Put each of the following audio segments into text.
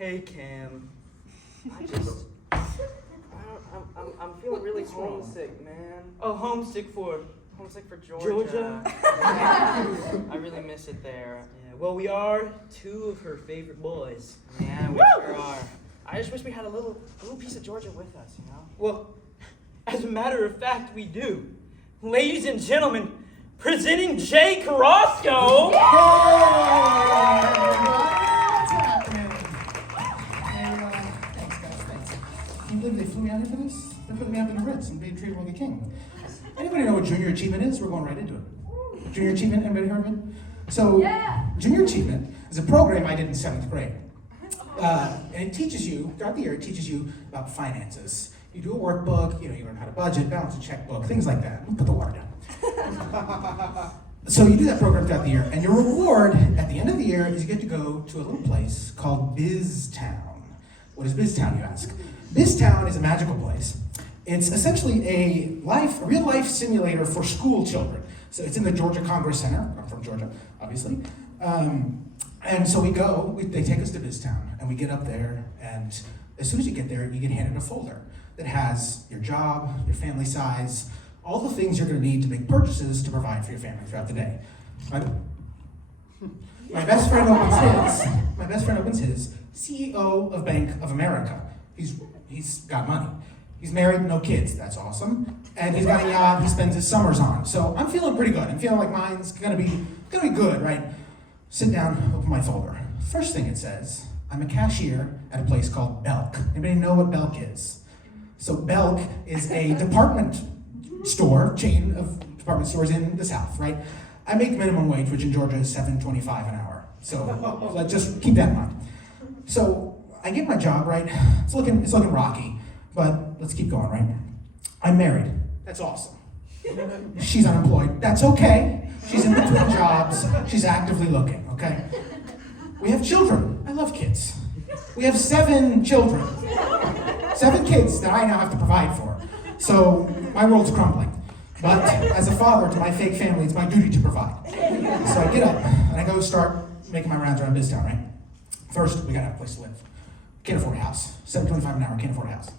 Hey, Cam. I'm feeling really homesick, man. Oh, homesick for Homesick for Georgia. Georgia? I really miss it there. Yeah, well, we are two of her favorite boys. Yeah, we sure are. I just wish we had a little piece of Georgia with us, you know? Well, as a matter of fact, we do. Ladies and gentlemen, presenting Jay Carrasco. What's happening? Thanks, guys, thanks. Can you believe they flew me out here for this? They put me up in the Ritz and being treated like a king. Anybody know what Junior Achievement is? We're going right into it. Junior Achievement, anybody heard of it? So, Junior Achievement is a program I did in 7th grade. And it teaches you, throughout the year, it teaches you about finances. You do a workbook, you learn how to budget, balance a checkbook, things like that. Put the water down. So you do that program throughout the year, and your reward at the end of the year is you get to go to a little place called BizTown. What is BizTown, you ask? BizTown is a magical place. It's essentially a real life simulator for school children. So it's in the Georgia Congress Center. I'm from Georgia, obviously. And so they take us to BizTown, and we get up there, and as soon as you get there, you get handed a folder that has your job, your family size, all the things you're going to need to make purchases to provide for your family throughout the day. My best friend opens his, CEO of Bank of America. He's got money. He's married, no kids, that's awesome. And he's got a yacht he spends his summers on. So I'm feeling pretty good. I'm feeling like mine's gonna be good, right? Sit down, open my folder. First thing it says, I'm a cashier at a place called Belk. Anybody know what Belk is? So Belk is a department store, chain of department stores in the South, right? I make minimum wage, which in Georgia is $7.25 an hour. So let's just keep that in mind. So I get my job, right? It's looking rocky, but let's keep going, right? I'm married. That's awesome. She's unemployed. That's okay. She's in between jobs. She's actively looking, okay? We have children. I love kids. We have 7 children. 7 kids that I now have to provide for. So my world's crumbling. But as a father to my fake family, it's my duty to provide. So I get up and I go start making my rounds around BizTown, right? First, we gotta have a place to live. Can't afford a house. $7.25 an hour, can't afford a house.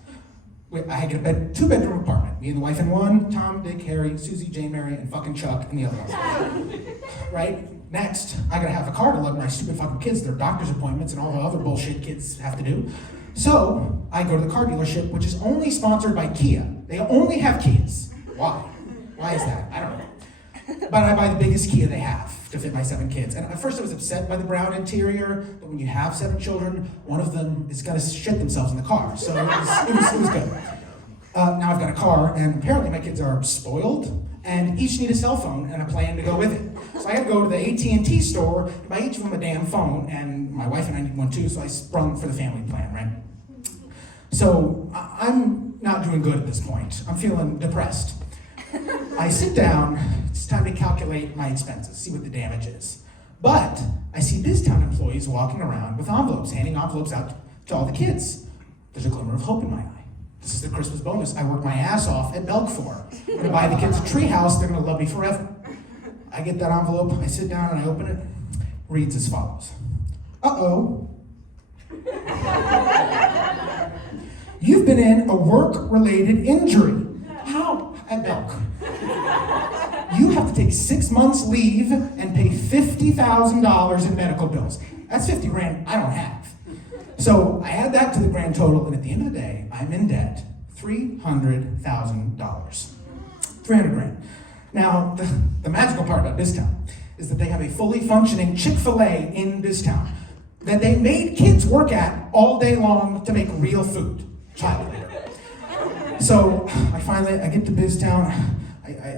I get a 2-bedroom apartment. Me and the wife in one, Tom, Dick, Harry, Susie, Jane, Mary, and fucking Chuck in the other one. Right? Next, I gotta have a car to let my stupid fucking kids their doctor's appointments and all the other bullshit kids have to do. So, I go to the car dealership, which is only sponsored by Kia. They only have Kias. Why? Why is that? I don't know. But I buy the biggest Kia they have to fit my 7 kids. And at first I was upset by the brown interior, but when you have 7 children, one of them is gonna shit themselves in the car. So it was good. Now I've got a car, and apparently my kids are spoiled, and each need a cell phone and a plan to go with it. So I had to go to the AT&T store and buy each of them a damn phone, and my wife and I need one too, so I sprung for the family plan, right? So I'm not doing good at this point. I'm feeling depressed. I sit down, it's time to calculate my expenses, see what the damage is. But I see BizTown employees walking around with envelopes, handing envelopes out to all the kids. There's a glimmer of hope in my eye. This is the Christmas bonus I worked my ass off at Belk for. I'm gonna buy the kids a treehouse, they're gonna love me forever. I get that envelope, I sit down and I open it. Reads as follows. Uh-oh. You've been in a work-related injury. How? At Belk. You have to take 6 months leave and pay $50,000 in medical bills. That's 50 grand I don't have. So I add that to the grand total, and at the end of the day, I'm in debt $300,000. 300 grand. Now, the magical part about BizTown is that they have a fully functioning Chick-fil-A in BizTown that they made kids work at all day long to make real food. Child labor. So I get to BizTown,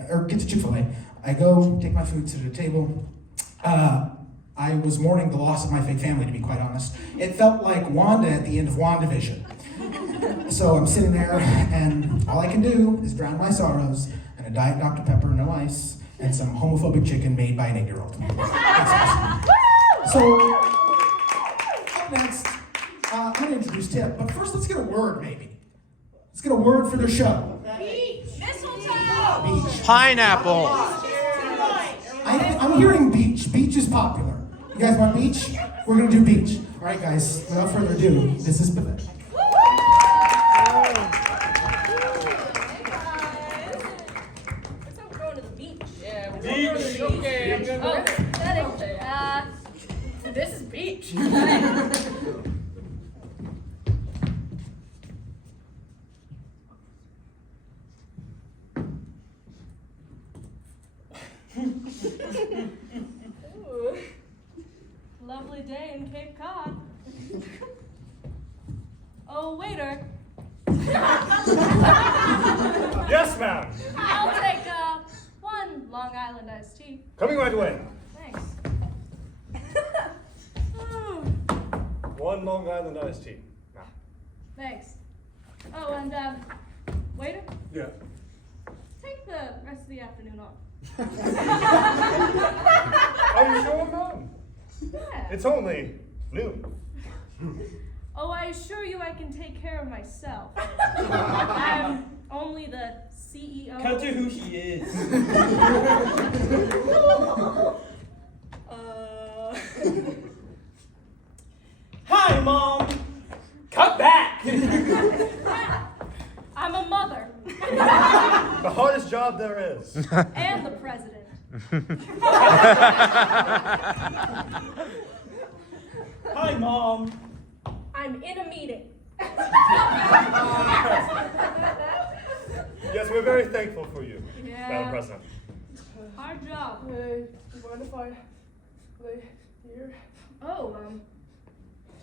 or get to Chick-fil-A. I go, take my food to the table. I was mourning the loss of my fake family, to be quite honest. It felt like Wanda at the end of WandaVision. So I'm sitting there, and all I can do is drown my sorrows in a Diet Dr. Pepper, no ice, and some homophobic chicken made by an 8-year-old. So, up next, I'm gonna introduce Tip, but first let's get a word, maybe. Let's get a word for the show. Beach. Mistletoe. Beach. Pineapple. I'm hearing beach. Beach is popular. You guys want beach? We're gonna do beach. All right, guys, without further ado, this is pathetic. Let's hope we're going to the beach. Yeah, we're Beach. going to the beach. Okay, I'm Oh, gonna go. that is, this is beach. Ooh, lovely day in Cape Cod. Oh, waiter, Yes, ma'am. I'll take one Long Island iced tea. Coming right away. Thanks. One Long Island iced tea. Now. Thanks. Oh, and waiter, Yeah. take the rest of the afternoon off. Are you sure, ma'am? Yeah. It's only noon. Oh, I assure you I can take care of myself. I'm only the CEO. Cut to who she is. Hi, Mom. Cut back. I'm a mother The hardest job there is. and the president. Hi, Mom. I'm in a meeting. Yes, we're very thankful for you, Yeah. Madam President. Hard job. Hey, you mind if I lay here? Oh,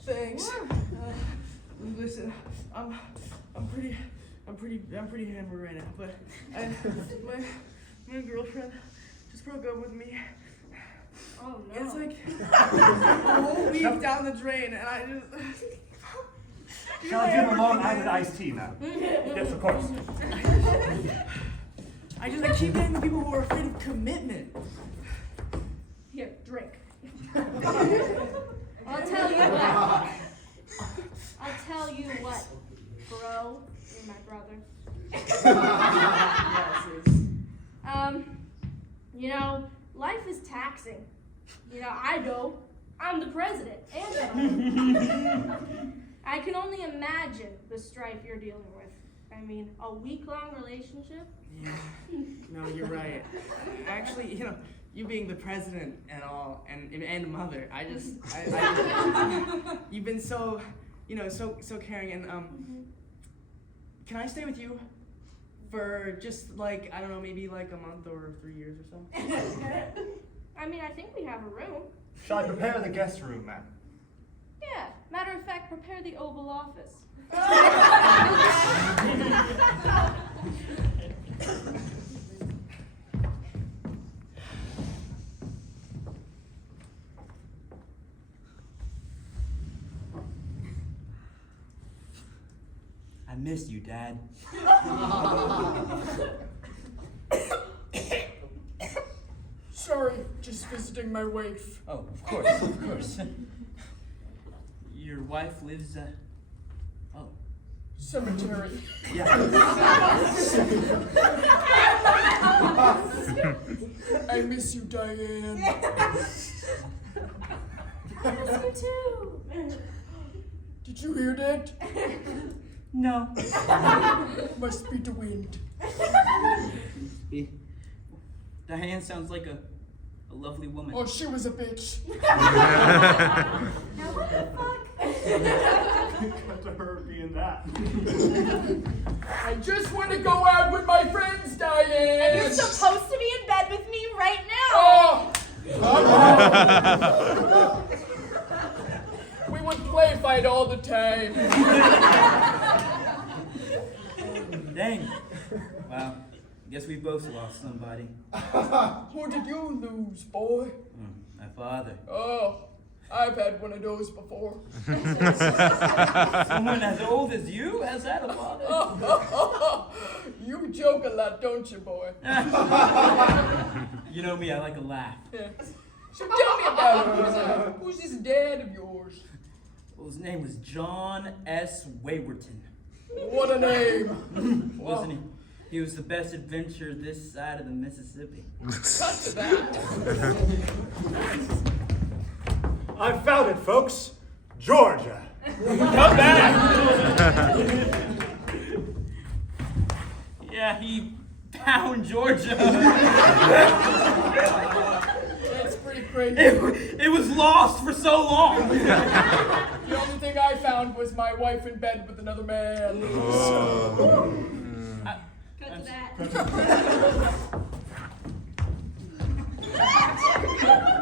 Thanks. Listen, I'm pretty hammered right now, but my girlfriend just broke up with me. oh no. It's like a whole week down the drain, and I just. Shall I give a Long Island iced tea now? Yes, of course. I keep getting the people who are afraid of commitment. Here, drink. I'll tell you what, bro. You're my brother. You know, life is taxing. You know, I know. I'm the president and I can only imagine the strife you're dealing with. I mean, a week-long relationship? Yeah. No, you're right. Actually, you know, you being the president and all, and mother, you've been so, you know, so caring, and can I stay with you for just like, I don't know, maybe like a month or 3 years or so? I mean, I think we have a room. Shall I prepare the guest room, ma'am? Yeah, matter of fact, prepare the Oval Office. I miss you, Dad. Sorry, just visiting my wife. Oh, of course, of course. Your wife lives, oh. Cemetery. Yeah. I miss you, Diane. I miss you too. Did you hear that? No. Must be the wind. Diane sounds like a lovely woman. Oh, she was a bitch. Now what the fuck? Cut to her being that. I just want to go out with my friends, Diane. You're supposed to be in bed with me right now. Oh! We would play fight all the time. Dang. Wow. Guess we both lost somebody. Who did you lose, boy? My father. Oh, I've had one of those before. Someone as old as you has had a father? You joke a lot, don't you, boy? You know me, I like a laugh. Yeah. So tell me about it. Who's this dad of yours? Well, his name was John S. Waywardton. What a name. Wasn't he? He was the best adventurer this side of the Mississippi. Cut to that. I've found it, folks. Georgia. Come back! Yeah, he found Georgia. That's pretty crazy. It was lost for so long. The only thing I found was my wife in bed with another man. Cut to that.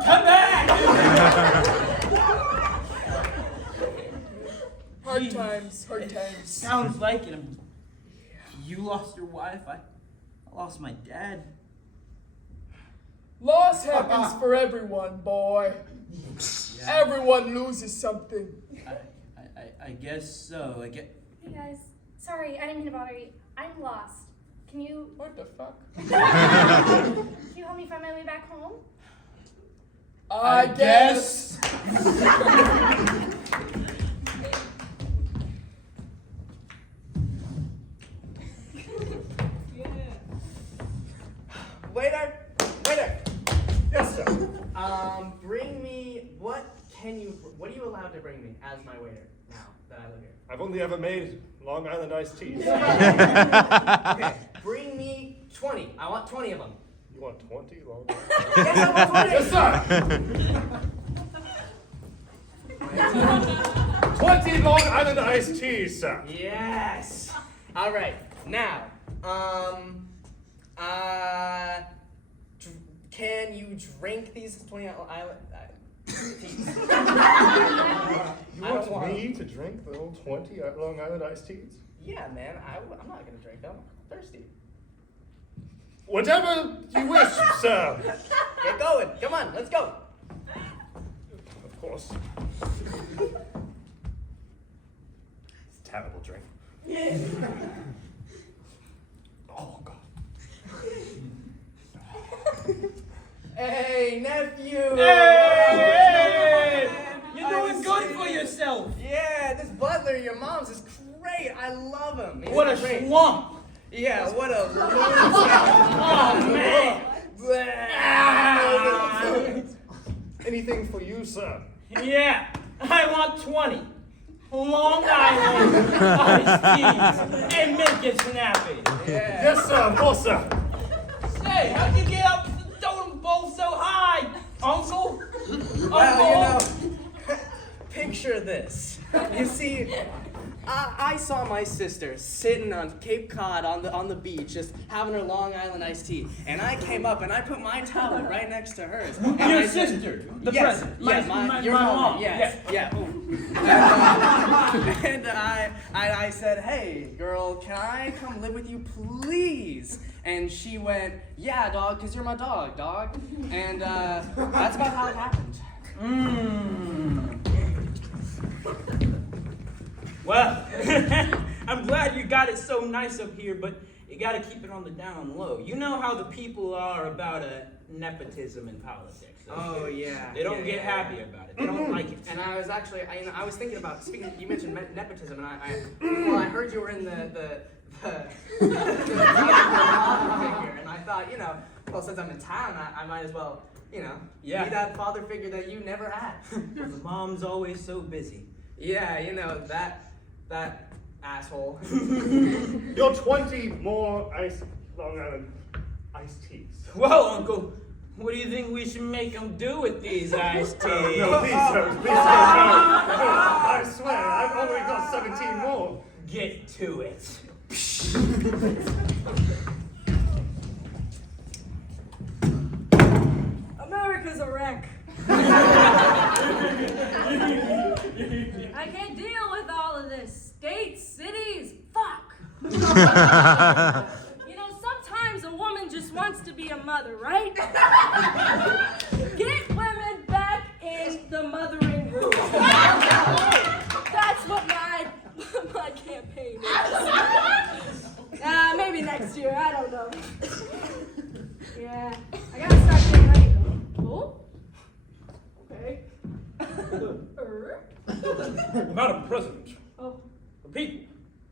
Come back! Hard times, hard times. Sounds like it. You lost your wife. I lost my dad. Loss happens for everyone, boy. Everyone loses something. I guess so. I get. Hey guys, sorry, I didn't mean to bother you. I'm lost. Can you What the fuck? help me find my way back home? I guess. Waiter! Yes, sir. Bring me, what are you allowed to bring me as my waiter now that I live here? I've only ever made Long Island iced teas. Okay, bring me 20. I want 20 of them. You want 20 Long Island? Yes, I want 20. Yes, sir. 20 Long Island iced teas, sir. Yes. All right. Now, can you drink these 20 island teas? You I don't want want me to drink the old 20 Long Island iced teas? Yeah, man. I'm not gonna drink them. I'm thirsty. Whatever you wish, sir. Get going. Come on. Let's go. Of course. It's a terrible drink. Oh, God. Hey, nephew. Hey! You're I doing good see. for yourself. Yeah, this butler, your mom's, is great. I love him. He's What a great. swamp. Yeah, what a loser. Oh, man. Anything for you, sir? Yeah, I want 20 Long Island iced teas and make it snappy. Yeah. Yes, sir. Of course, sir. Hey, how'd you get up the totem pole so high, Uncle? Well, you know, picture this. You see, I saw my sister sitting on Cape Cod on the beach, just having her Long Island iced tea, and I came up and I put my towel right next to hers. And Your I said- sister, the yes, president. yes, your my mom. mom. Yes, yeah. And I said, hey, girl, can I come live with you, please? And she went, yeah, dog, because you're my dog. And that's about how it happened. Well, I'm glad you got it so nice up here, but you gotta keep it on the down low. You know how the people are about nepotism in politics. Oh, yeah. They don't yeah, get yeah, happy yeah. about it. They don't like it. And I was actually, I was thinking about, you mentioned nepotism, and I heard you were in the figure, and I thought, well, since I'm in town, I might as well, Yeah. be that father figure that you never had. The mom's always so busy. Yeah, that asshole. Your 20 more Long Island iced teas. Well, Uncle, what do you think we should make them do with these iced teas? No, please, sir. Please, sir. No, I swear, I've already got 17 more. Get to it. America's a wreck. I can't deal with all of this. States, cities, fuck. Sometimes a woman just wants to be a mother, right? Get women back in the mothering room. That's what my campaign is. Maybe next year, I don't know. Yeah, I gotta start getting ready though. Oh? Okay. Madam President, Oh, the people,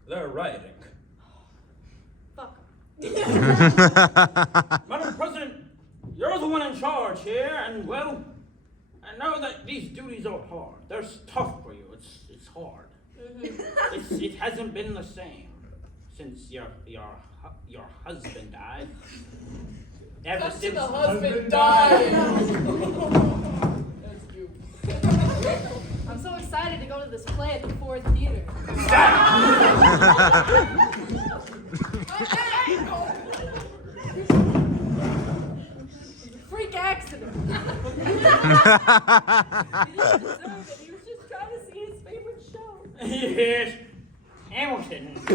they're rioting. fuck. Madam President, you're the one in charge here, and know that these duties are hard. They're tough for you. It's hard. It hasn't been the same since your husband died. Ever After since the husband died. That's cute. I'm so excited to go to this play at the Ford Theater. Freak accident. He didn't deserve it. He was just trying to see his favorite show. Yes, Hamilton. Yeah,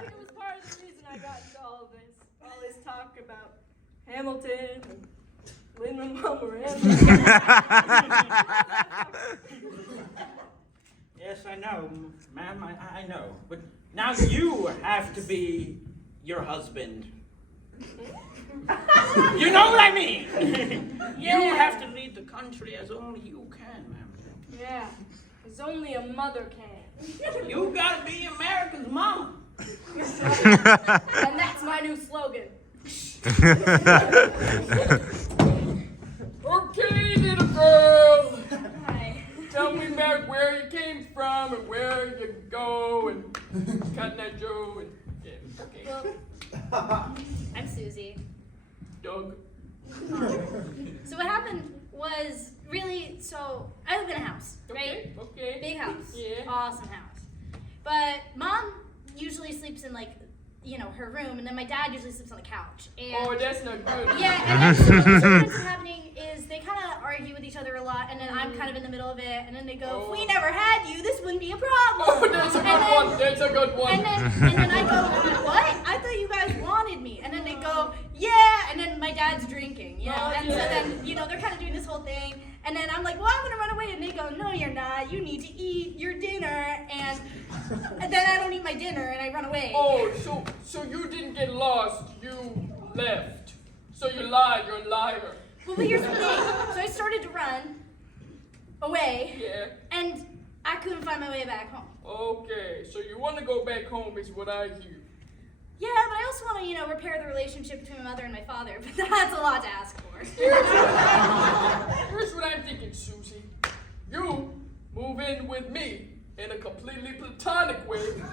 it was part of the reason I got into all of this. All this talk about Hamilton and Lin-Manuel Miranda. Yes, I know, ma'am. I know. But now you have to be your husband. You know what I mean? You have to lead the country as only you can, ma'am. Yeah, as only a mother can. You gotta be America's mama. And that's my new slogan. Okay, little girl. Hi. Tell me about where you came from and where you go and Cotton Eye Joe and yeah, okay. Well, I'm Susie. Doug. So what happened was really, so I live in a house, right? Okay. Big house. Yeah. Awesome house. But mom usually sleeps in like, her room, and then my dad usually sleeps on the couch. And Oh, that's not good. yeah, and then so what's happening is they kind of argue with each other a lot, and then I'm kind of in the middle of it, and then they go, if we never had you, this wouldn't be a problem. Oh, that's a good one. That's a good one. And then I go, what? I thought you guys wanted me. And then they go, yeah. And then my dad's drinking, Oh, And so yeah. then, they're kind of doing this whole thing. And then I'm like, well, I'm going to run away. And they go, no, you're not. You need to eat your dinner. And then I don't eat my dinner and I run away. Oh, so you didn't get lost. You left. So you lied. You're a liar. Well, but here's the thing. So I started to run away. Yeah. And I couldn't find my way back home. Okay. So you want to go back home is what I hear. Yeah, but I also want to, repair the relationship between my mother and my father. But that's a lot to ask for. Here's what I'm thinking, Susie. You move in with me in a completely platonic way. Be your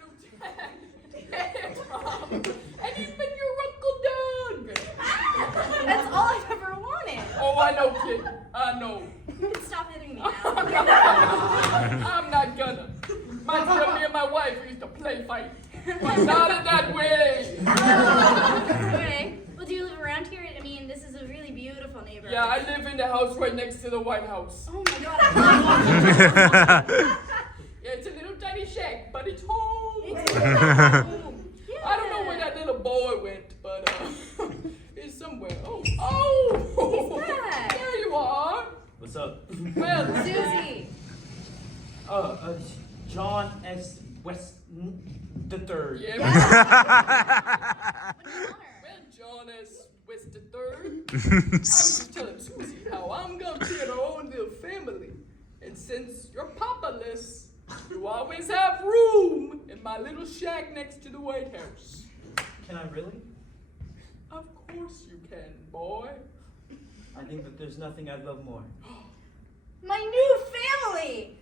new dad. Yeah, Mom. And even your Uncle Doug. That's all I've ever wanted. Oh, I know, kid. I know. You can stop hitting me now. I'm not gonna. Reminds me of me and my wife. We used to play fight. But not in that way. Okay. Well, do you live around here? I mean, this is a really beautiful neighborhood. Yeah, I live in the house right next to the White House. Oh my god, I love Yeah, it's a little tiny shack, but it's home. it. Yeah. I don't know where that little boy went, but it's somewhere. Oh! Who's that? There you are. What's up? Well, Susie. John S. West the Third. yeah. What do you want her? Well, John S. West the Third. I'm just telling Susie how I'm gonna be in our own little family, and since you're papaless, you always have room in my little shack next to the White House. Can I really? Of course you can, boy. I think that there's nothing I love more. My new family.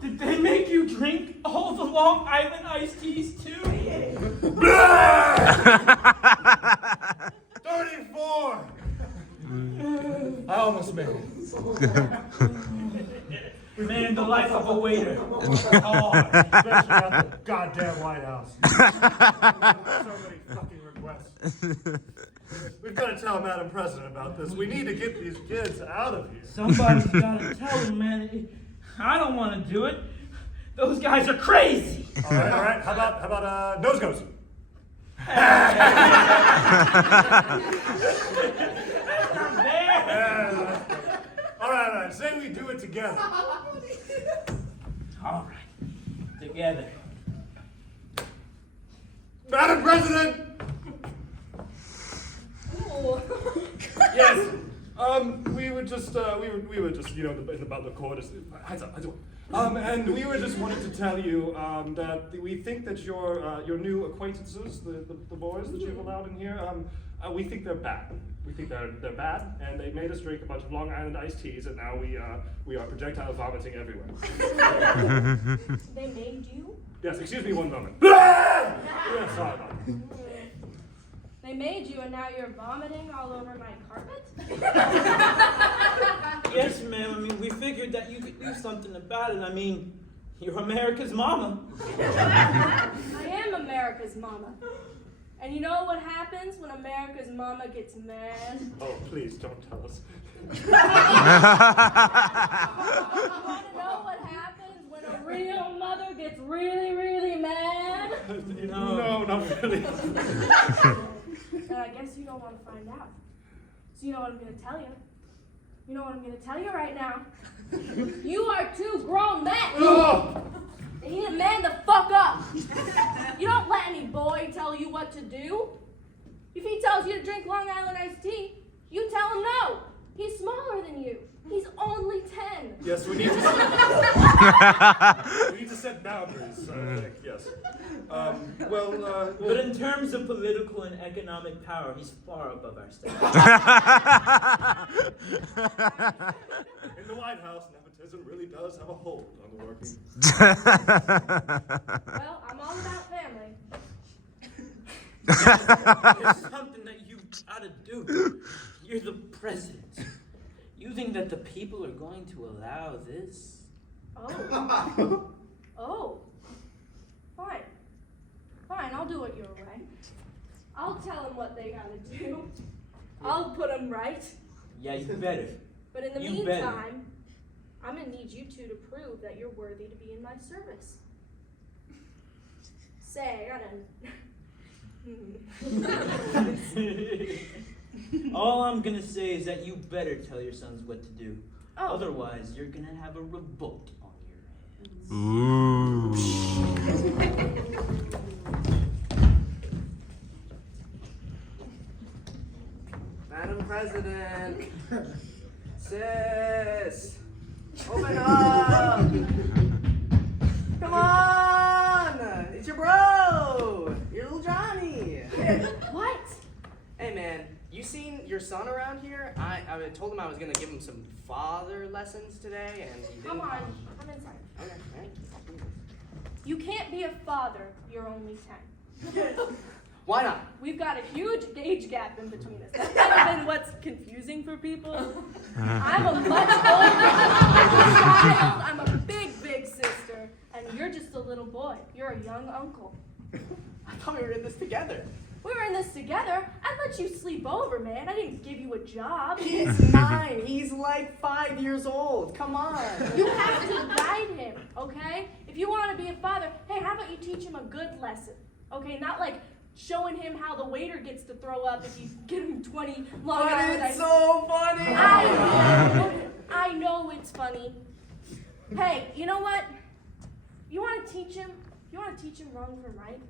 Did they make you drink all the Long Island iced teas too? 34! I almost made it. Man, the life of a waiter. Hard, especially at the goddamn White House. So many fucking requests. We've got to tell Madam President about this. We need to get these kids out of here. Somebody's gotta tell them, man. I don't want to do it. Those guys are crazy. All right. How about nose goes? All right. Say we do it together. All right, together. Madam President. Yes. We were just, in the Butler quarters. Hands up. And we were just wanting to tell you that we think that your new acquaintances, the boys that you've allowed in here, we think they're bad. We think they're bad, and they made us drink a bunch of Long Island iced teas, and now we are projectile vomiting everywhere. They made you? Yes, excuse me one moment. Yeah, sorry about that. They made you and now you're vomiting all over my carpet? Yes, ma'am. I mean, we figured that you could do something about it. I mean, you're America's mama. I am America's mama. And you know what happens when America's mama gets mad? Oh, please don't tell us. You want to know what happens when a real mother gets really, really mad? No, not really. And I guess you don't want to find out. So you know what I'm going to tell you? You know what I'm going to tell you right now? You are two grown men. Oh! And you need to man the fuck up. You don't let any boy tell you what to do. If he tells you to drink Long Island iced tea, you tell him no. He's smaller than you. He's only 10. Yes, we need to set boundaries. I think, yes. But in terms of political and economic power, he's far above our status. In the White House, nepotism really does have a hold on the working. Well, I'm all about family. There's something that you gotta do. You're the president. You think that the people are going to allow this? Oh. Oh. Fine. Fine, I'll do it your way. I'll tell them what they gotta do. I'll put them right. Yeah, you better. But in the You better. meantime, I'm gonna need you two to prove that you're worthy to be in my service. Say, I gotta... All I'm gonna say is that you better tell your sons what to do. Oh. Otherwise, you're gonna have a revolt on your hands. Ooh. Madam President, sis, open up. Come on, it's your bro, your little Johnny. What? Hey man, you seen your son around here? I told him I was gonna give him some father lessons today, and he didn't. Come on, I'm inside. Okay, right. You can't be a father, you're only 10. Why not? We've got a huge age gap in between us. That's kind of been what's confusing for people. I'm a much older child. I'm a big sister. And you're just a little boy. You're a young uncle. I thought we were in this together. We were in this together. I let you sleep over, man. I didn't give you a job. He's 9. He's like 5 years old. Come on. You have to guide him, okay? If you want to be a father, hey, how about you teach him a good lesson? Okay, not like showing him how the waiter gets to throw up if you give him 20 Long But Island it's iced so funny. I know it's funny. Hey, you know what? You want to teach him wrong from right?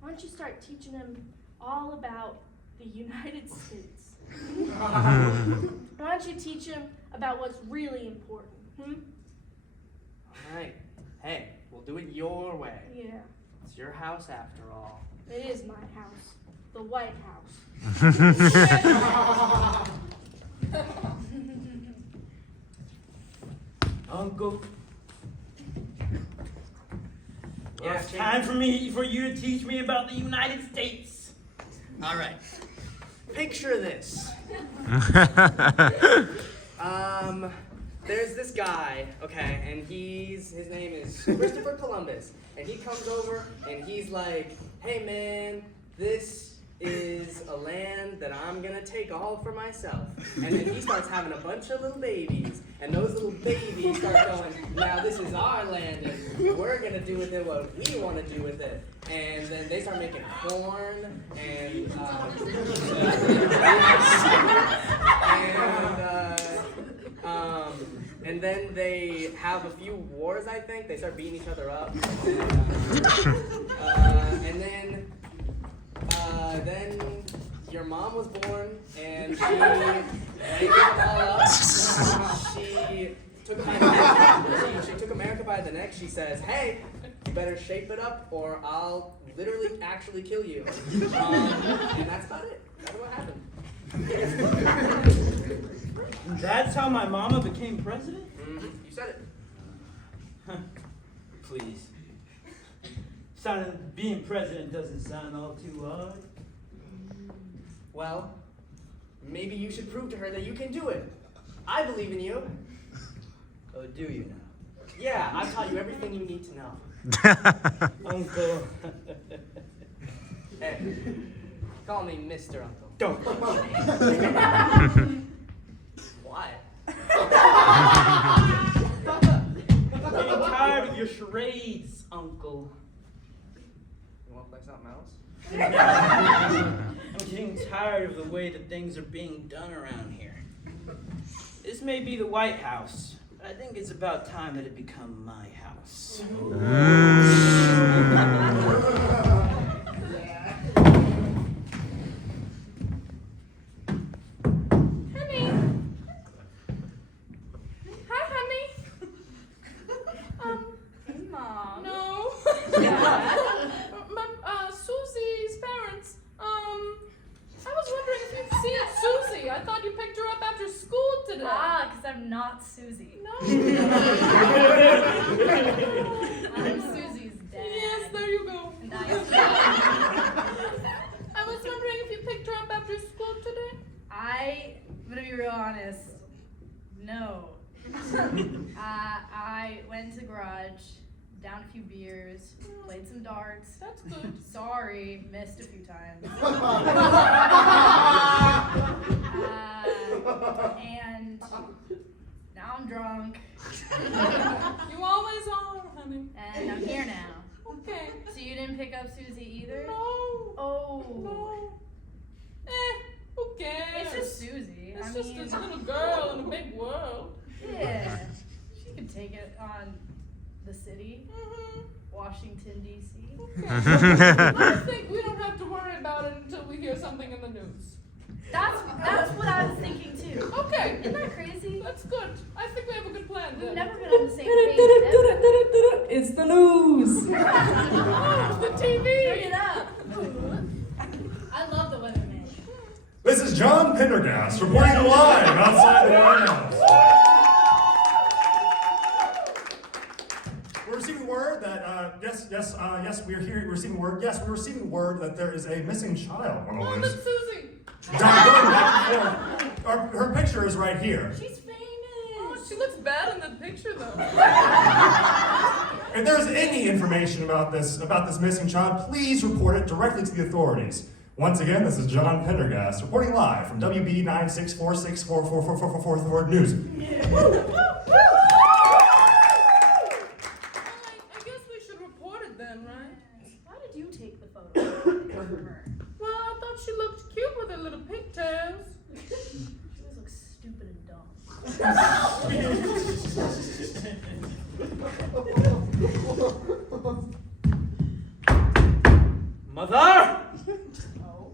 Why don't you start teaching him all about the United States? Why don't you teach him about what's really important? All right. Hey, we'll do it your way. Yeah, It's your house after all. it is my house, the White House. Uncle. Yeah, It's time for you to teach me about the United States. All right. Picture this. There's this guy, okay, and his name is Christopher Columbus, and he comes over and he's like, hey man, this is a land that I'm gonna take all for myself. And then he starts having a bunch of little babies, and those little babies start going, now this is our land, and we're gonna do with it what we wanna do with it. And then they start making corn, and and then they have a few wars, I think. They start beating each other up. And then your mom was born, and she made it all up. She took she took America by the neck. She says, "Hey, you better shape it up, or I'll literally actually kill you." And that's about it. That's what happened. That's how my mama became president? You said it. Please. Being president doesn't sound all too hard. Well, maybe you should prove to her that you can do it. I believe in you. Oh, do you now? Yeah, I've taught you everything you need to know. Uncle. Hey, call me Mr. Uncle. Don't. Why? I'm getting tired of your charades, Uncle. You want to play something else? I'm getting tired of the way that things are being done around here. This may be the White House, but I think it's about time that it become my house. Honey. Hi, honey. Hey, Mom. No. Yeah. Susie's parents. I was wondering if you'd seen Susie. I thought you picked her up after school today. Ah, because I'm not Susie. No. I'm Susie's dad. Yes, there you go. And I was wondering if you picked her up after school today. I'm gonna be real honest. No. I went to the garage, downed a few beers, played some darts. That's good. Sorry, missed a few times. And now I'm drunk, You always are, honey. and I'm here now. Okay. So you didn't pick up Susie either? No. Oh. No. Who cares? It's just Susie. It's I just mean, this little girl in a big world. yeah. She can take it on the city, Mm-hmm. Washington, D.C. Okay. I think we don't have to worry about it until we hear something in the news. That's what I was thinking too. Okay. Isn't that crazy? That's good. I think we have a good plan We've then. never been on the same page. ever. It's the news. Oh, the Bring TV. it up. I love the weatherman. This is John Pendergast reporting live outside the White House. We're receiving word that yes, we're here. We're receiving word. Yes, we're receiving word that there is a missing child. One Oh, of that's those. Susie. Going back and forth. Her picture is right here. She's famous. Oh, she looks bad in the picture though. If there's any information about this missing child, please report it directly to the authorities. Once again, this is John Pendergast reporting live from WB 9646444444 News. I guess we should report it then, right? Why did you take the photo of her? Well, I thought she looked cute with her little pigtails. She always looks stupid and dumb. Mother! Oh.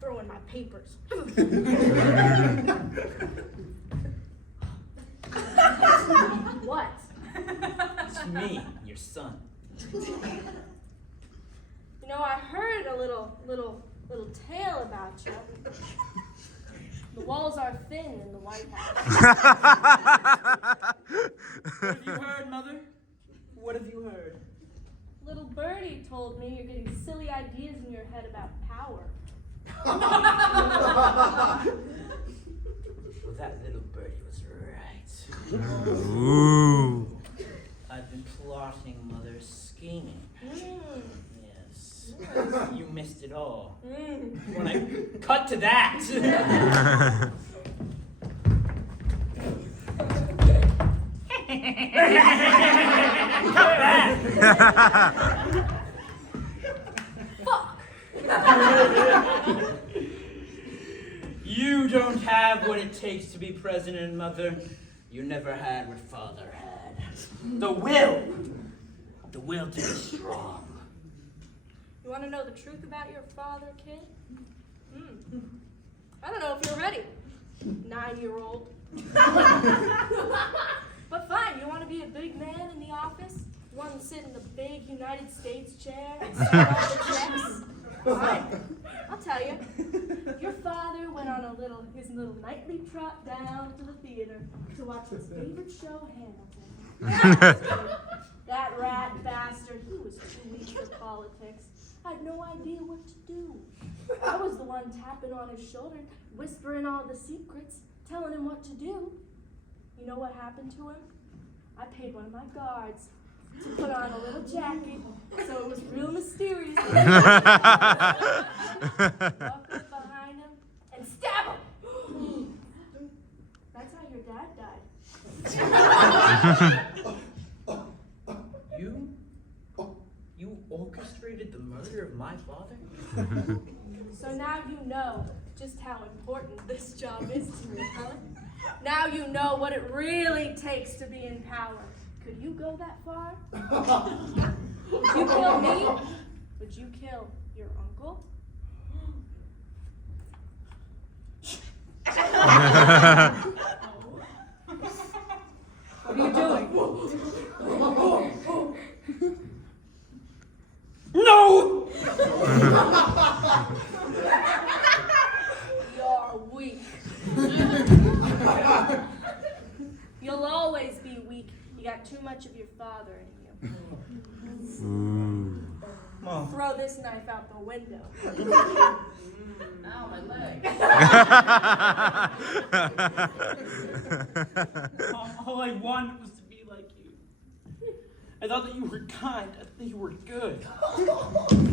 Throw in my papers. What? It's me, your son. You know, I heard a little tale about you. The walls are thin in the White House. What have you heard, Mother? What have you heard? Little birdie told me you're getting silly ideas in your head about power. Well, that little birdie was right. Ooh. I've been plotting, Mother, scheming. Yes. You missed it all. When I cut to that. You don't have what it takes to be president, Mother. You never had what Father had. The will. The will to be strong. You want to know the truth about your father, kid? I don't know if you're ready. 9-year-old. But fine, you want to be a big man in the office? You want to sit in the big United States chair and sign all the checks? Fine, I'll tell you. Your father went on his little nightly trot down to the theater to watch his favorite show, Hamilton. That rat bastard, he was too weak for politics. I had no idea what to do. I was the one tapping on his shoulder, whispering all the secrets, telling him what to do. You know what happened to him? I paid one of my guards to put on a little jacket, so it was real mysterious. Walk up behind him and stab him. That's how your dad died. You orchestrated the murder of my father? So now you know just how important this job is to me, huh? Now you know what it really takes to be in power. Could you go that far? Would you kill me? Would you kill your uncle? What are you doing? No! You're weak. You'll always be weak. You got too much of your father in you. Mom. Throw this knife out the window. Ow, my leg. All I wanted was to be like you. I thought that you were kind. I thought you were good.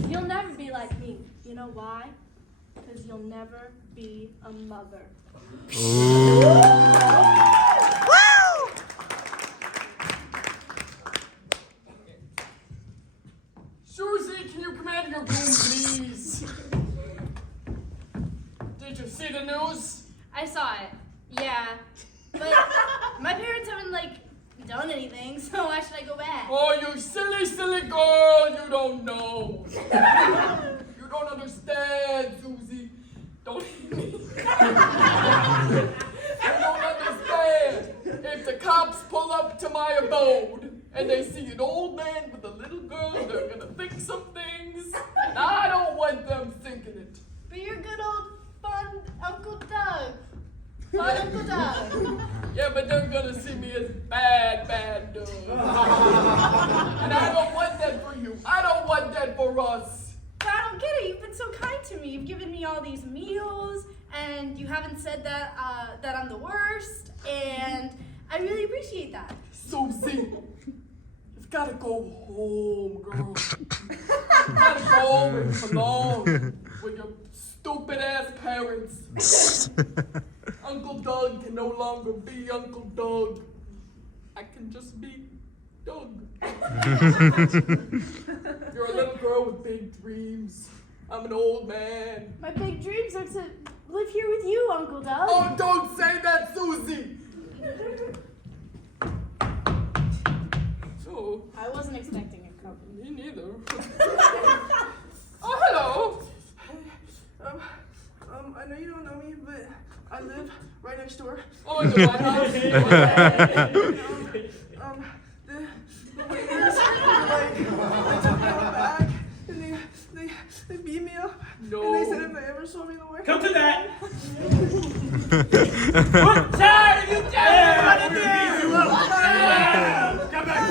You'll never be like me. You know why? Because you'll never be a mother. Susie, can you come out of your room, please? Did you see the news? I saw it. Yeah. But my parents haven't, done anything, so why should I go back? Oh, you silly, silly girl, you don't know. You don't understand, Susie. Don't hit me. You don't understand. If the cops pull up to my abode and they see an old man with a little girl, they're gonna think some things. And I don't want them thinking it. But you're good old fun Uncle Doug. Fun Uncle Doug. Yeah, but they're gonna see me as bad Doug. And I don't want that for you. I don't want that for us. But I don't get it. You've been so kind to me. You've given me all these meals, and you haven't said that I'm the worst, and I really appreciate that. Susie, you've gotta go home, girl. You've gotta go and belong with your stupid ass parents. Uncle Doug can no longer be Uncle Doug. I can just be Doug. You're a little girl with big dreams. I'm an old man. My big dreams are to live here with you, Uncle Doug. Oh, don't say that, Susie! So, I wasn't expecting a couple. me neither. Oh, hello. I know you don't know me, but I live right next door. Oh, in the White House? The waiters were like, they took me out back, and they beat me up. No. And they said if they ever saw me in the White Come House. to that! What side are you down? Come back.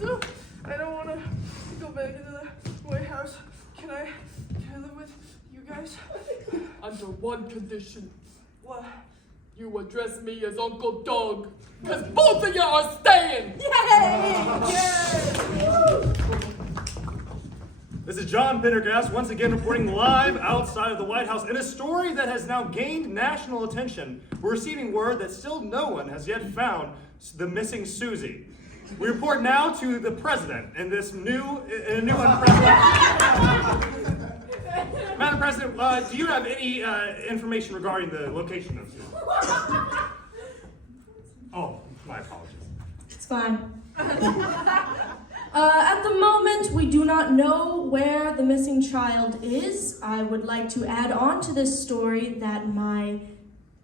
So, I don't want to go back into the White House. Can I live with you guys? Under one condition. What? You address me as Uncle Doug, because both of you are staying! This is John Pendergast once again reporting live outside of the White House in a story that has now gained national attention. We're receiving word that still no one has yet found the missing Susie. We report now to the president in a new unprecedented. Madam President, do you have any information regarding the location of Susie? Oh, my apologies. It's fine. At the moment, we do not know where the missing child is. I would like to add on to this story that my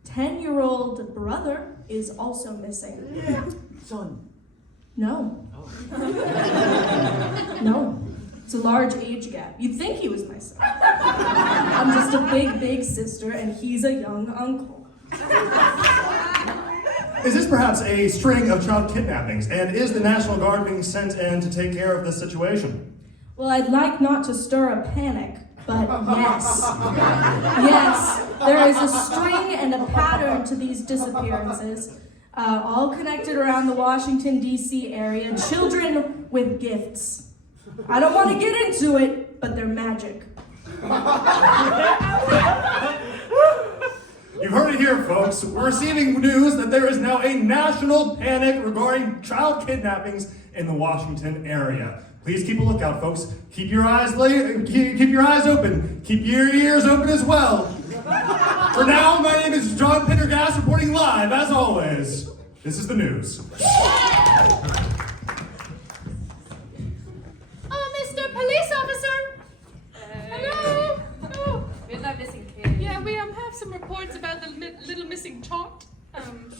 10-year-old brother is also missing. Son. No. No. It's a large age gap. You'd think he was my son. I'm just a big sister, and he's a young uncle. Is this perhaps a string of child kidnappings? And is the National Guard being sent in to take care of this situation? Well, I'd like not to stir a panic, but yes. Yes, there is a string and a pattern to these disappearances, all connected around the Washington, D.C. area. Children with gifts. I don't want to get into it, but they're magic. You've heard it here, folks. We're receiving news that there is now a national panic regarding child kidnappings in the Washington area. Please keep a lookout, folks. Keep your eyes keep your eyes open. Keep your ears open as well. For now, my name is John Pendergast, reporting live, as always. This is the news. Mr. Police Officer! Hello. Oh, Where's that missing kid? yeah, we have some reports about the little missing child.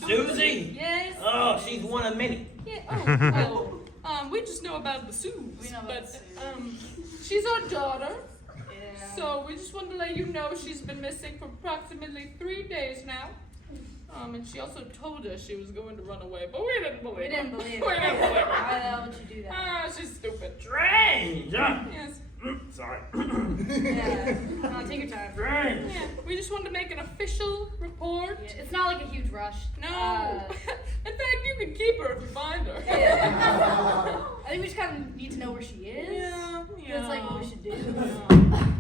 Susie? Yes. Oh, she's one of many. Yeah. Oh, well, we just know about the Sues. We know about but the she's our daughter. Yeah. So we just want to let you know she's been missing for approximately 3 days now. And she also told us she was going to run away, but we didn't believe her. We didn't believe We her. didn't believe her. Why the hell would you do that? Ah, she's stupid. Strange. Huh? Yes. Sorry. Yeah. No, take your time. Strange. Yeah. We just wanted to make an official report. Yeah, it's not like a huge rush. No. In fact, you can keep her if you find her. Yeah. I think we just kind of need to know where she is. Yeah. That's like what we should do.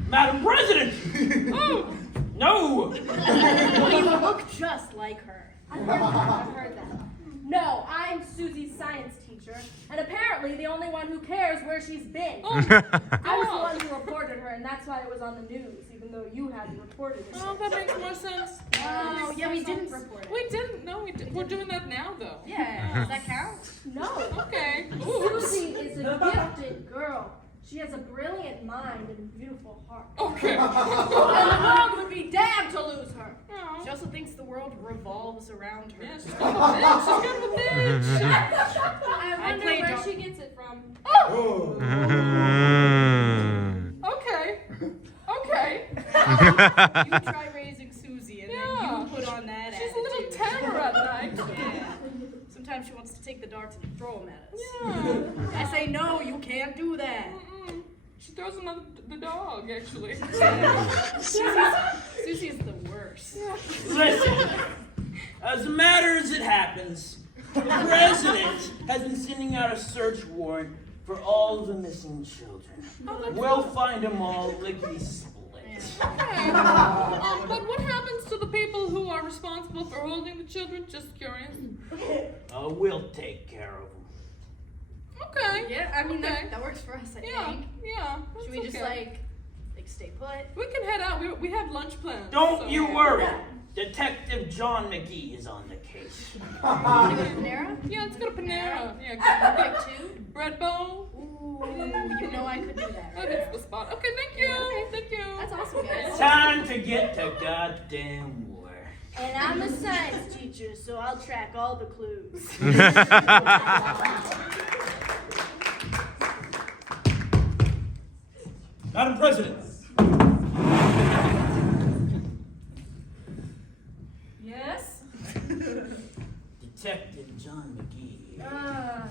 Madam President! Oh. No! Well, you look just like her. I've heard that. No, I'm Susie's science teacher, and apparently the only one who cares where she's been. Oh. I was the one who reported her, and that's why it was on the news, even though you hadn't reported it. Oh, that makes more sense. Oh, yeah, we didn't report it. We didn't. No, we did. We're doing that now, though. Yeah, does that count? No. Okay. Ooh. Susie is a gifted girl. She has a brilliant mind and a beautiful heart. Okay. And the world would be damned to lose her. She also thinks the world revolves around her. Yeah, she's kind of a bitch. She's kind of a bitch. I wonder played where dog. she gets it from. Okay. Okay. You try raising Susie and Yeah. then you put on that She's a little attitude. terror at night. Yeah. Sometimes she wants to take the darts and throw them at us. Yeah. I say, no, you can't do that. Mm-mm. She throws the dog, actually. Susie's the worst. Listen, as a matter as it happens, the president has been sending out a search warrant for all the missing children. We'll find them all lickety-split. Okay. But what happens to the people who are responsible for holding the children? Just curious. We'll take care of them. Okay. Yeah, I mean, Okay. that works for us, I Yeah. think. Yeah. Should we that's just, okay. like stay put? We can head out. We have lunch plans. Don't so- you worry. Detective John McGee is on the case. Wanna go to Panera? Yeah, let's go to Panera. Yeah, Pick two? bread bowl. Ooh, you know I could do that. That is the spot. Okay, thank you. Thank you. That's awesome, guys. Time to get to goddamn work. And I'm a science teacher, so I'll track all the clues. Madam President. Yes? Detective John McGee. Ah.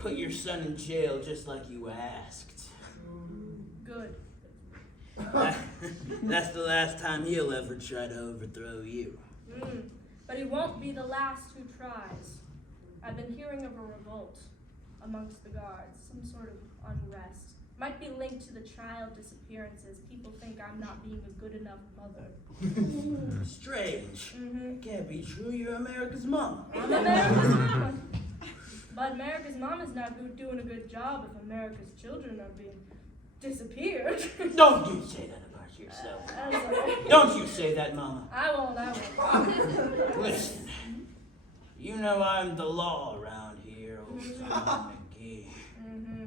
Put your son in jail just like you asked. Good. That's the last time he'll ever try to overthrow you. But he won't be the last who tries. I've been hearing of a revolt amongst the guards, some sort of unrest. Might be linked to the child disappearances. People think I'm not being a good enough mother. Strange. Can't be true. You're America's mom. I'm America's mama. But America's mom is not doing a good job if America's children are being disappeared. Don't you say that about yourself. I'm sorry. Don't you say that, Mama. I won't. Listen, you know I'm the law around here, old John McGee. me. Mm-hmm.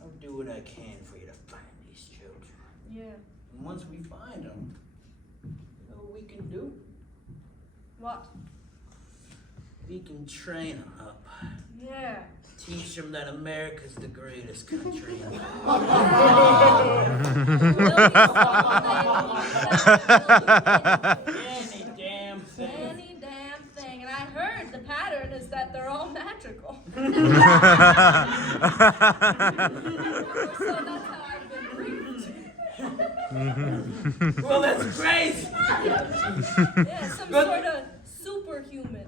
I'll do what I can for you to find these children. Yeah. And once we find them, you know what we can do? What? We can train them up. Yeah. Teach them that America's the greatest country. Any damn thing. Any damn thing. And I heard the pattern is that they're all magical. So that's how I've been briefed. Well, that's great. Yeah, some sort of superhuman.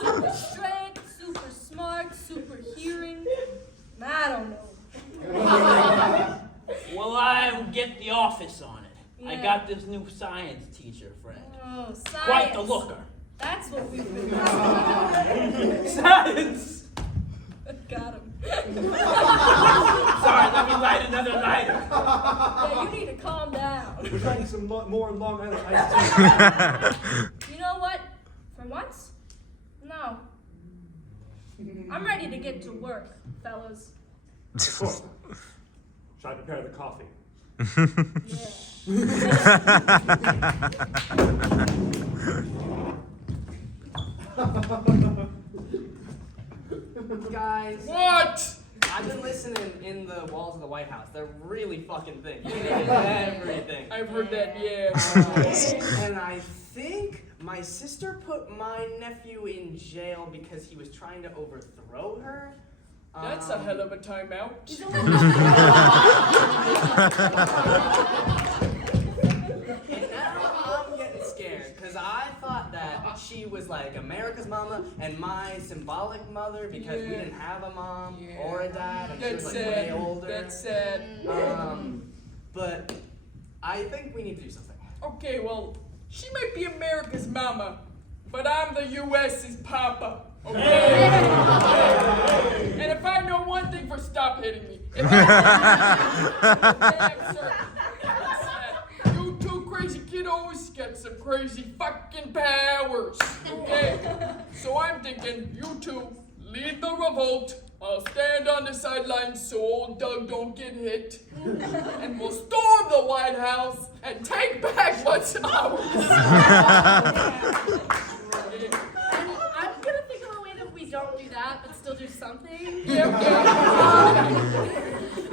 Super strength, super smart, super hearing. I don't know. Well, I'll get the office on it. I Yeah. got this new science teacher friend. Oh, science. Quite the looker. That's what we've been missing. Got Science! him. Sorry, let me light another lighter. Yeah, you need to calm down. We're trying some more Long Island iced tea. You know what? For once, no. I'm ready to get to work, fellas. Cool. Should I prepare the coffee? Yeah. Guys, What? I've been listening in the walls of the White House. They're really fucking thick. You can get everything. I've heard that, yeah. And I think my sister put my nephew in jail because he was trying to overthrow her. That's a hell of a timeout. And now I'm getting scared because I thought that she was like America's mama and my symbolic mother because we Yeah. didn't have a mom Yeah. or a dad and she That's was like way sad. older. That's sad. But I think we need to do something. Okay, well, she might be America's mama, but I'm the U.S.'s papa. Okay? And if I know one thing for stop hitting me, if I I'm certain it's that you two crazy kiddos get some crazy fucking powers. Okay? So I'm thinking you two lead the revolt. I'll stand on the sidelines so old Doug don't get hit. And we'll storm the White House and take back what's ours. I'm gonna think of a way that we don't do that, but still do something. Yeah, okay.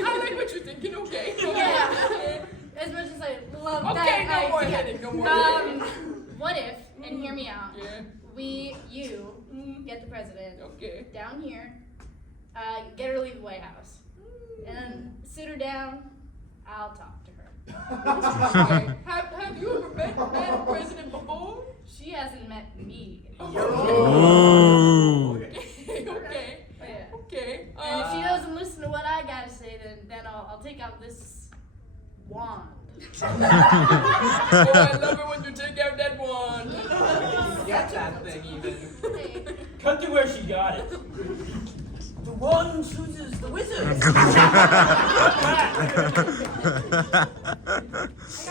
I like what you're thinking, okay. Yeah. As much as I love that Okay, no more idea. hitting, no more hitting. What if, and hear me out, Yeah, you get the president okay. down here, get her to leave the White House, and then sit her down, I'll talk to her. Okay. Have you ever met Madam President before? She hasn't met me. Ooh. Okay, okay, Yeah. okay. And if she doesn't listen to what I gotta say, then I'll take out this wand. Oh, I love it when you take out that wand. Get that thing even. Hey, Cut to where she got it. The one chooses the wizard. I got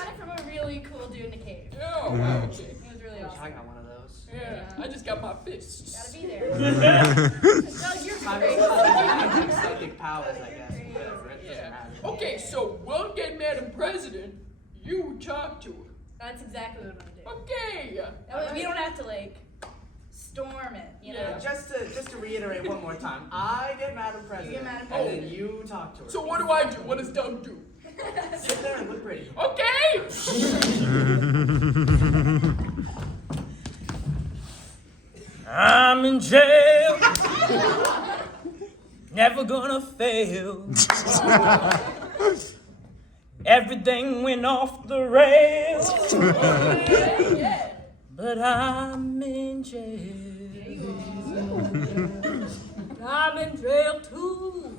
it from a really cool dude in a cave. Oh, wow, okay. It was really I awesome. got one of those. Yeah, I just got my fists. Gotta be there. Doug, you're I great. have psychic powers, I guess. Whatever, it doesn't Yeah. matter. Okay, so we'll get Madam President. You talk to her. That's exactly what I'm gonna do. Okay. That way we don't have to like storm it, you know. Yeah. Just to reiterate one more time, I get Madam President, get Madam and then you talk to her. So what do I do? What does Doug do? Sit there and look pretty. Okay. I'm in jail. Never gonna fail. Everything went off the rails. But I'm in jail. I'm in jail too.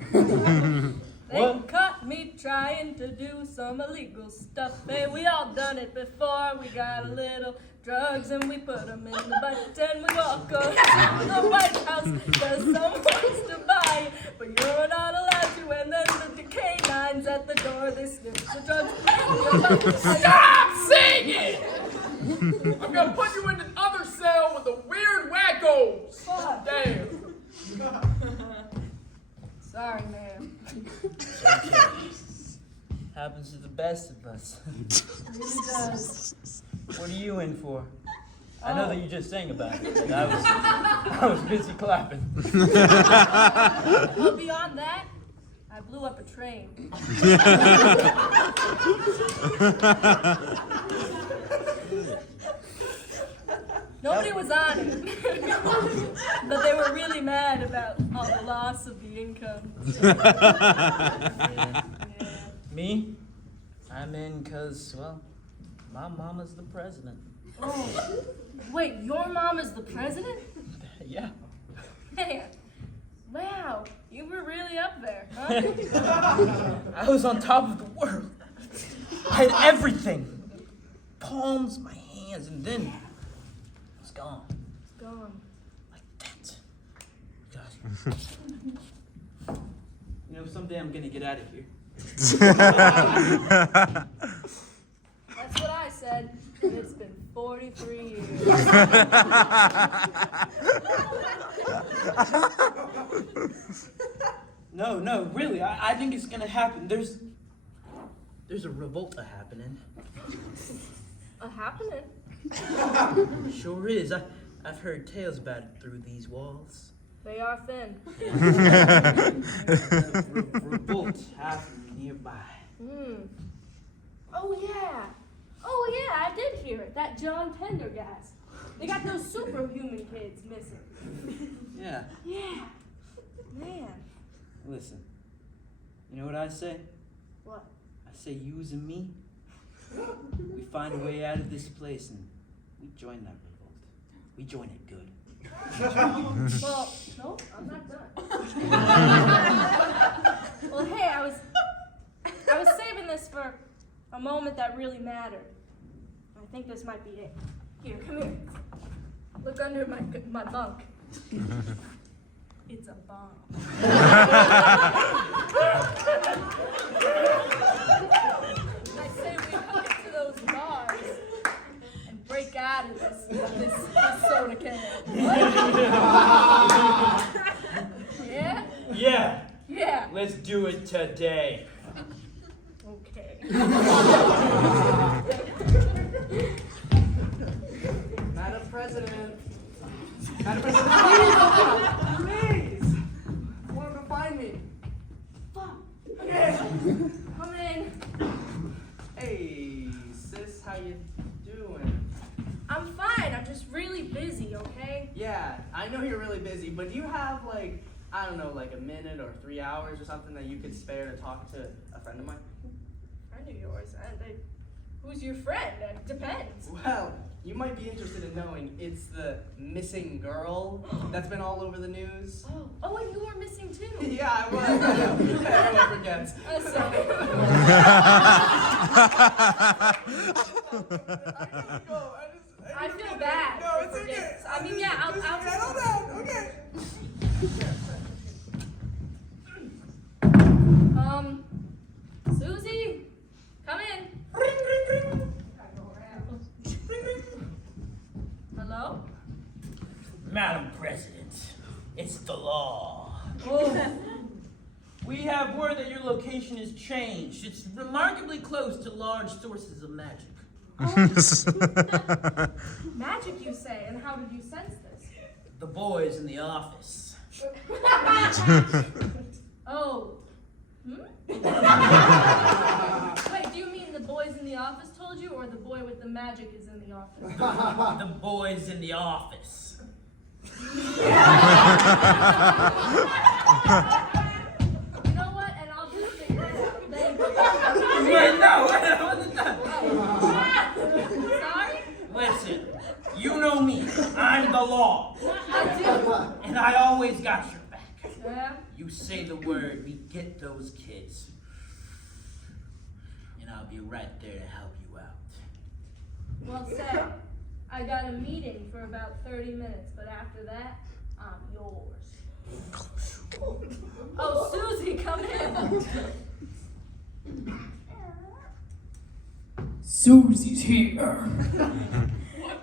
They caught me trying to do some illegal stuff. Hey, we all done it before. We got a little drugs and we put them in the bucket and we walk up to the White House because someone wants to buy it, but you're not allowed to. And then the canines at the door, they sniff the drugs. Stop singing! I'm gonna put you in another cell with the weird wackos. Fuck. Damn. best of us. It really does. What are you in for? I know that you just sang about it, but I was busy clapping. Well, beyond that, I blew up a train. Nobody was on it, but they were really mad about all the loss of the income. Yeah. Me? I'm in because, well, my mama's the president. Oh, wait, your mom is the president? Yeah. Man, wow, you were really up there, huh? I was on top of the world. I had everything. Palms, my hands, and then it was gone. It's gone. Like that. Gosh. You know, someday I'm gonna get out of here. That's what I said, and it's been 43 years. No, really, I think it's gonna happen. There's a revolt happening. A happening? Sure is. I've heard tales about it through these walls. They are thin. Revolt happening nearby. Oh yeah, I did hear it. That John Pendergast. They got those superhuman kids missing. Yeah. Yeah. Man. Listen, you know what I say? What? I say yous and me, we find a way out of this place and we join that revolt. We join it good. Well, no, I'm not done. Well, hey, I was saving this for a moment that really mattered. I think this might be it. Here, come here. Look under my bunk. It's a bomb. I say we hook it to those bars and break out of this soda can. Yeah? Yeah, Yeah. let's do it today. Okay. Madam President. Madam President, please! I want him to find me. Come in. Hey, sis, how you doing? I'm fine. I'm just really busy, okay? Yeah, I know you're really busy, but do you have like, I don't know, like a minute or 3 hours or something that you could spare to talk to a friend of mine? Friend of yours? Who's your friend? It depends. Well, you might be interested in knowing it's the missing girl that's been all over the news. Oh, and you were missing too. Yeah, I was. I know. Everyone forgets. Sorry. I feel bad. No, it's okay. I mean, yeah, I'll Settle down, okay. Susie, come in. Hello? Madam President, it's the law. Oh. We have word that your location has changed. It's remarkably close to large sources of magic. Magic, you say? And how did you sense this? The boys in the office. Oh. Wait, do you mean the boys in the office told you, or the boy with the magic is in the office? The boys in the office. You know what? And I'll just figure it out. Wait, no, I wasn't done. Sorry? Listen, you know me. I'm the law. I do. And I always got your back. Yeah? You say the word, we get those kids. And I'll be right there to help you out. Well said. I got a meeting for about 30 minutes, but after that, I'm yours. Oh, Susie, come in. Susie's here.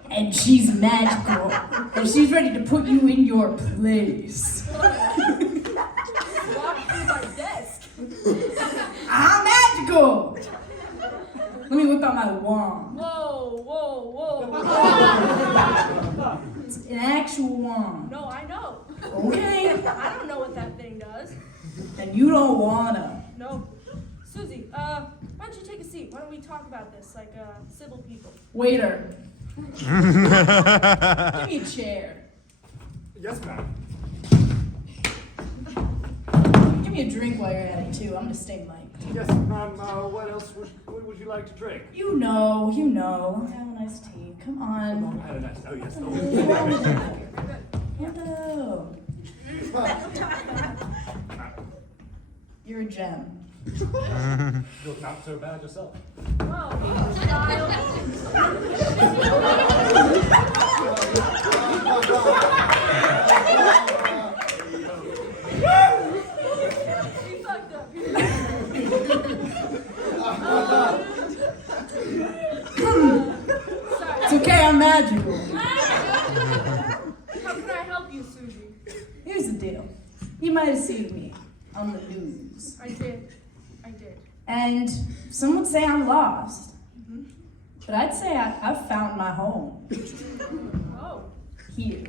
And she's magical. And she's ready to put you in your place. Walk through my desk. I'm magical. whip out my wand. Whoa, whoa, whoa. It's an actual wand. No, I know. Okay. I don't know what that thing does. And you don't wanna. No. Susie, why don't you take a seat? Why don't we talk about this like civil people? Waiter, give me a chair. Yes, ma'am. Give me a drink while you're at it too. I'm gonna stay mic'd. Yes, ma'am. What else would you like to drink? You know. Have a nice tea. Come on. I had a nice. Oh yes. Hello. You're a gem. You look not so bad yourself. Whoa, style. He fucked up. Sorry. It's okay, I'm magical. How can I help you, Susie? Here's the deal. You might have seen me on the news. I did. And some would say I'm lost. But I'd say I've found my home. Oh, Here.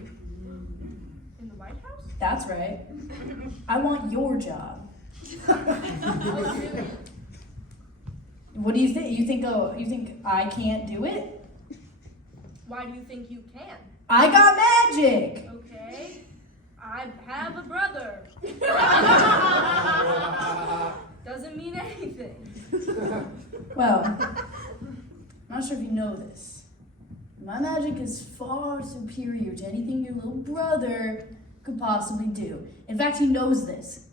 in the White House? That's right. I want your job. What do you think? You think I can't do it? Why do you think you can? I got magic! Okay. I have a brother. Doesn't mean anything. Well, I'm not sure if you know this. My magic is far superior to anything your little brother could possibly do. In fact, he knows this.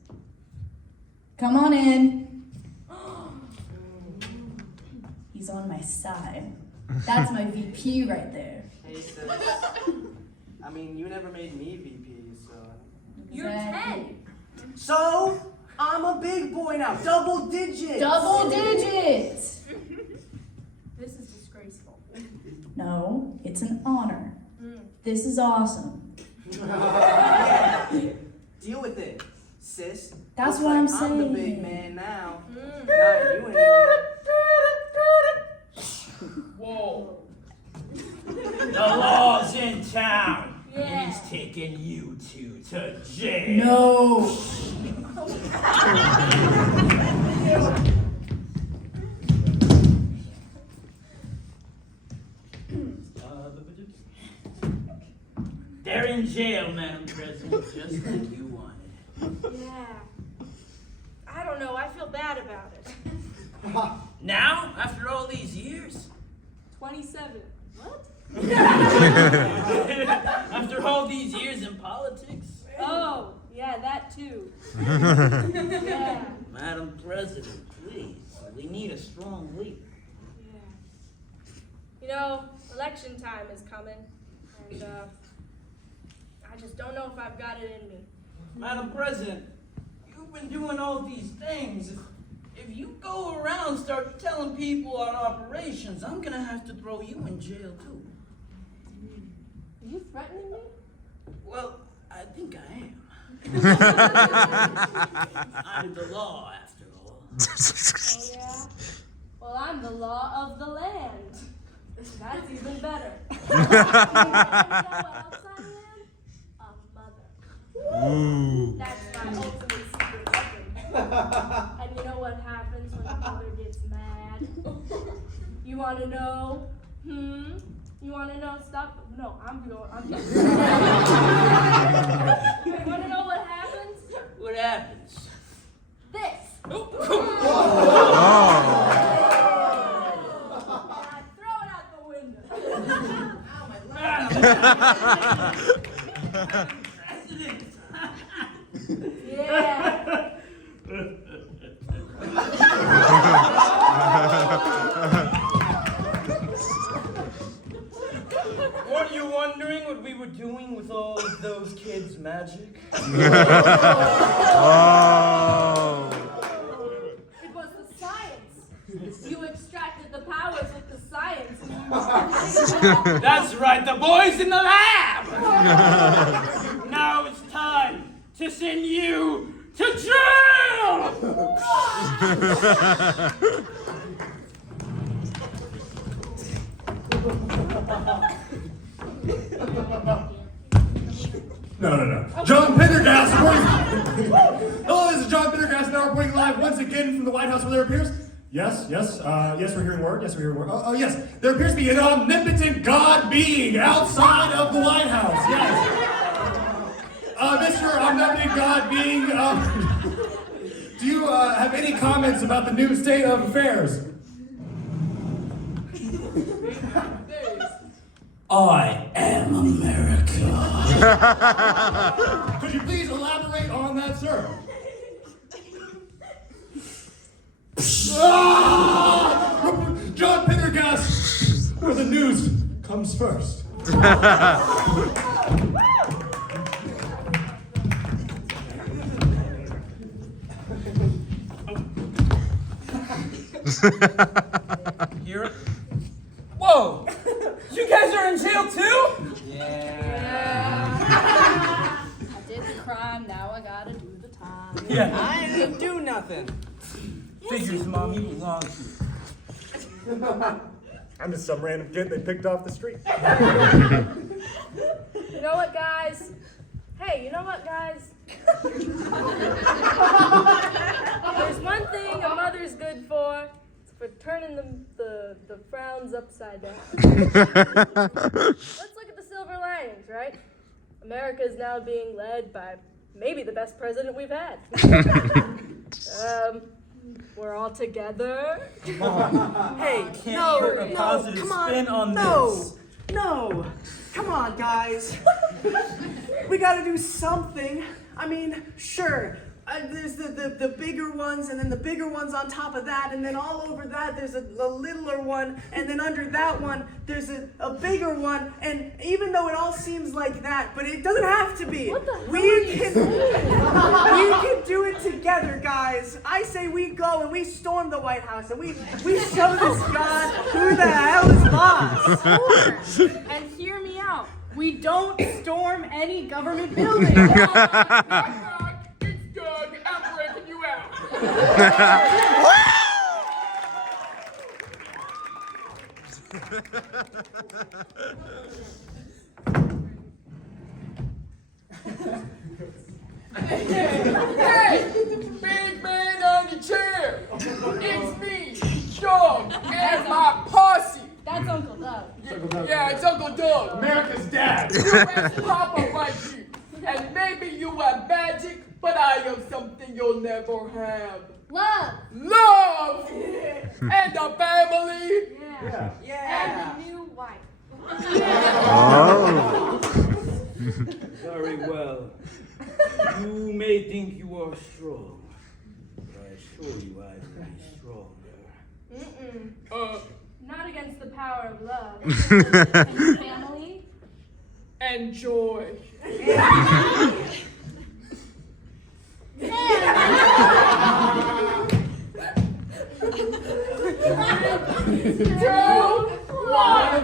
Come on in. He's on my side. That's my VP right there. Hey, sis. I mean, you never made me VP, so. You're 10. So, I'm a big boy now. Double digits. Double digits! This is disgraceful. No, it's an honor. This is awesome. Yeah. Deal with it, sis. That's Looks what I'm like I'm the saying. big man now. Not you anymore. Whoa. The law's in town. Yeah. And he's taking you two to jail. No. They're in jail, Madam President, just like you wanted. Yeah. I don't know. I feel bad about it. Now, after all these years? 27. What? After all these years in politics? Oh, yeah, that too. Yeah. Madam President, please, we need a strong leader. Yeah. You know, election time is coming, and I just don't know if I've got it in me. Madam President, you've been doing all these things. If you go around start telling people on operations, I'm gonna have to throw you in jail too. Are you threatening me? Well, I think I am. I'm the law, after all. Oh, yeah? Well, I'm the law of the land. That's even better. You know what else I am? A mother. Ooh. That's my ultimate secret weapon. And you know what happens when a mother gets mad? You want to know? You want to know? Stop. No, I'm going. You want to know what happens? What happens? This. Oh. I throw it out the window. Ow, my leg. Yeah. Weren't you wondering what we were doing with all of those kids' magic? Oh. It was the science. You extracted the powers with the science. That's right, the boys in the lab! Now it's time to send you to jail! No. John Pendergast. Hello, this is John Pendergast. Now we're going live once again from the White House, where there appears. Yes, we're hearing word. Oh, yes, there appears to be an omnipotent God being outside of the White House. Yes. Mr. Omnipotent God being, do you have any comments about the new state of affairs? I am America. Could you please elaborate on that, sir? John Pendergast, where the news comes first. Here. Whoa! You guys are in jail too? I did the crime, now I gotta do the time. Yeah. I didn't do nothing. Figures, Mom, you belong here. I'm just some random kid they picked off the street. You know what, guys? Hey, you know what, guys? There's one thing a mother's good for. It's for turning the frowns upside down. Let's look at the silver linings, right? America is now being led by maybe the best president we've had. We're all together. Hey, Can't put a positive come on, spin on no, come on, guys. We gotta do something. I mean, sure, there's the bigger ones, and then the bigger ones on top of that, and then all over that there's a littler one, and then under that one there's a bigger one, and even though it all seems like that, but it doesn't have to be. What the hell We can do it together, guys. I say we go and we storm the White House, and we show this God who the hell is boss. And hear me out. We don't storm any government building. It's Doug. I'm breaking you out. Hey, big man on the chair. It's me, Doug, and my posse. That's Uncle Doug. Yeah, it's Uncle Doug. America's dad. You asked Papa right here. And maybe you have magic, but I have something you'll never have. Love. Love! And a family. And a new wife. Oh. Very well. You may think you are strong, but I assure you I'm way stronger. Not against the power of love. And family. And joy. Two, one.